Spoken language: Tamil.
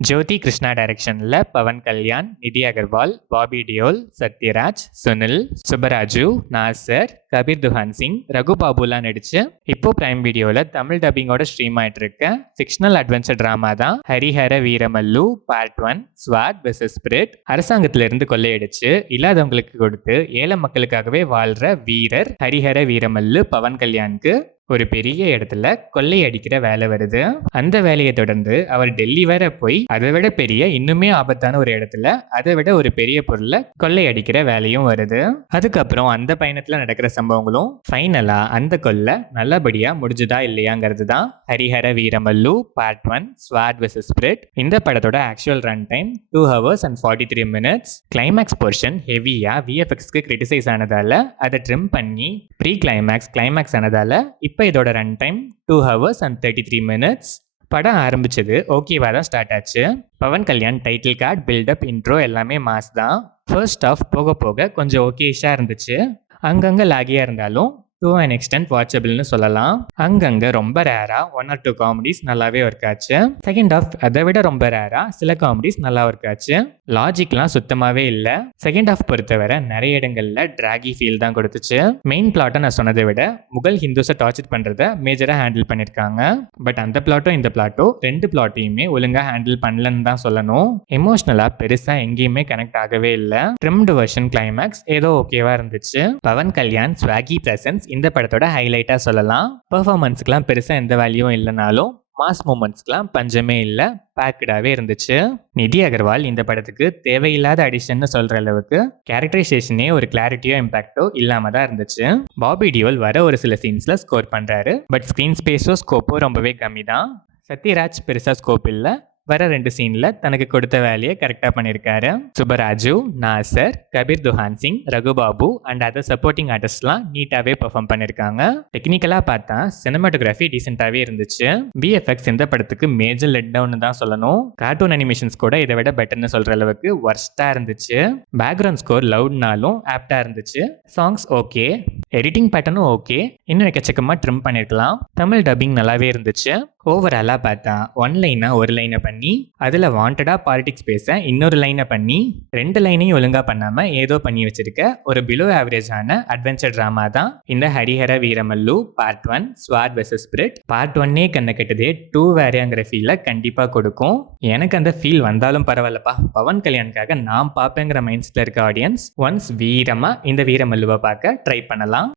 ஜோதி கிருஷ்ணா டைரக்ஷனில் பவன் கல்யாண், நிதி அகர்வால், பாபி டியோல், சத்யராஜ், சுனில், சுப்பராஜு, நாசர், கபீர் துஹான் சிங், ரகுபாபுலாம் நடிச்சு இப்போ பிரைம் வீடியோவில் தமிழ் டப்பிங்கோட ஸ்ட்ரீம் ஆயிட்டு இருக்க ஃபிக்ஷனல் அட்வென்ச்சர் ட்ராமா தான் ஹரிஹர வீரமல்லு பார்ட் 1 ஸ்வாட் வெர்சஸ் ஸ்பிரிட். அரசாங்கத்திலிருந்து கொள்ளையடிச்சு இல்லாதவங்களுக்கு கொடுத்து ஏழை மக்களுக்காகவே வாழ்ற வீரர் ஹரிஹர வீரமல்லு பவன் கல்யாணுக்கு ஒரு பெரிய இடத்துல கொள்ளையடிக்கிற வேலை வருது. அந்த வேலையை தொடர்ந்து அவர் டெல்லி வர போய் அதை விட பெரிய இன்னுமே ஆபத்தான ஒரு இடத்துல அதை விட ஒரு பெரிய பொருளை கொள்ளையடிக்கிற வேலையும் வருது. அதுக்கப்புறம் அந்த பயணத்துல நடக்கிற சம்பவங்களும் ஃபைனலா அந்த கொள்ளை நல்லபடியா முடிஞ்சுதா இல்லையாங்கிறது தான் ஹரிஹர வீரமல்லு பார்ட் 1 ஸ்வாட் வெர்சஸ் ஸ்பிரிட். இந்த படத்தோட actual run time 2 hours and 43 minutes. Climax portion ஹெவியா விஎஃப்எக்ஸ்க்கு கிரிட்டிசைஸ் ஆனதால அதை ட்ரிம் பண்ணி ப்ரீ கிளைமேக்ஸ் ஆனதால இப்போ இதோட run time 2 hours and 33 minutes. படம் ஆரம்பிச்சது ஓகேவா தான் ஸ்டார்ட் ஆச்சு. Pawan Kalyan title card, buildup, intro எல்லாமே மாஸ் தான். ஃபர்ஸ்ட் ஆஃப் போக போக கொஞ்சம் ஓகேஷாக இருந்துச்சு. அங்கங்கே லாகியாக இருந்தாலும் டு அன் எக்ஸ்டென்ட் வாட்சபிள்னு சொல்லலாம். அங்கங்கே ரொம்ப ரேரா 1 or 2 காமெடிஸ் நல்லாவே ஒர்க் ஆச்சு. செகண்ட் ஆஃப் அதை விட ரொம்ப ரேரா சில காமெடிஸ் நல்லா ஒர்க் ஆச்சு. லாஜிக்லாம் சுத்தமாகவே இல்லை. செகண்ட் ஆஃப் பொறுத்தவரை நிறைய இடங்கள்ல டிராகி ஃபீல் தான் கொடுத்துச்சு. மெயின் பிளாட்டை நான் சொன்னதை விட முகல் ஹிந்துஸை டார்ச்சர் பண்ணுறத மேஜராக ஹேண்டில் பண்ணியிருக்காங்க. பட் அந்த பிளாட்டும் இந்த பிளாட்டும் ரெண்டு பிளாட்டையுமே ஒழுங்காக ஹேண்டில் பண்ணலன்னு தான் சொல்லணும். எமோஷ்னலாக பெருசாக எங்கேயுமே கனெக்ட் ஆகவே இல்லை. ட்ரிம்டு வெர்ஷன் கிளைமேக்ஸ் ஏதோ ஓகேவா இருந்துச்சு. பவன் கல்யாண் ஸ்வாகி பிரசன்ஸ் இந்த படத்தோட ஹைலைட்டாக சொல்லலாம். பெர்ஃபார்மன்ஸ்க்குலாம் பெருசாக எந்த வேல்யூவும் இல்லைனாலும் மாஸ் மூமெண்ட்ஸ்க்குலாம் பஞ்சமே இல்லை, பேக்கடாகவே இருந்துச்சு. நிதி அகர்வால் இந்த படத்துக்கு தேவையில்லாத அடிஷன்னு சொல்கிற அளவுக்கு கேரக்டரைசேஷனே ஒரு கிளாரிட்டியோ இம்பாக்டோ இல்லாமல் தான் இருந்துச்சு. பாபி டியோல் வர ஒரு சில சீன்ஸில் ஸ்கோர் பண்ணுறாரு. பட் ஸ்க்ரீன் ஸ்பேஸோ ஸ்கோப்போ ரொம்பவே கம்மி தான். சத்யராஜ் பெருசாக ஸ்கோப் இல்லை. வர 2 சீன்ல தனக்கு கொடுத்த வேலையை கரெக்டாக பண்ணியிருக்காரு. Subbaraju, Nassar, Kabir Duhan Singh, Raghubabu and other supporting ஆர்டிஸ்ட்லாம் நீட்டாகவே பெர்ஃபார்ம் பண்ணியிருக்காங்க. டெக்னிக்கலாக பார்த்தா சினிமாட்டோகிராஃபி டீசெண்டாகவே இருந்துச்சு. விஎஃப்எக்ஸ் இந்த படத்துக்கு மேஜர் லெட் டவுன் தான் சொல்லணும். கார்ட்டூன் அனிமேஷன்ஸ் கூட இதை விட பெட்டர்னு சொல்கிற அளவுக்கு ஒர்ஸ்டாக இருந்துச்சு. பேக்ரவுண்ட் ஸ்கோர் லவுட்னாலும் ஆப்டாக இருந்துச்சு. சாங்ஸ் ஓகே, எடிட்டிங் பேட்டர்னும் ஓகே, இன்னும் எக்கச்சக்கமாக ட்ரிம் பண்ணியிருக்கலாம். தமிழ் டப்பிங் நல்லாவே இருந்துச்சு. ஓவராலாக பார்த்தா 1 லைனை ஒரு லைனை பண்ணி அதில் வாண்டடாக பாலிடிக்ஸ் பேச இன்னொரு லைனை பண்ணி 2 லைனையும் ஒழுங்காக பண்ணாமல் ஏதோ பண்ணி வச்சிருக்க ஒரு பிலோ ஆவரேஜான அட்வென்ச்சர் ட்ராமா தான் இந்த ஹரிஹர வீரமல்லு பார்ட் 1 ஸ்வாட் வெர்சஸ் ஸ்பிரிட். பார்ட் 1 கண்ணை கட்டுதே 2 வேறையாங்கிற ஃபீலை கண்டிப்பாக கொடுக்கும். எனக்கு அந்த ஃபீல் வந்தாலும் பரவாயில்லப்பா, பவன் கல்யாணுக்காக நான் பார்ப்பேங்கிற மைண்ட் செட்டில் இருக்க ஆடியன்ஸ் ஒன்ஸ் வீரமாக இந்த வீரமல்லுவை பார்க்க ட்ரை பண்ணலாம்.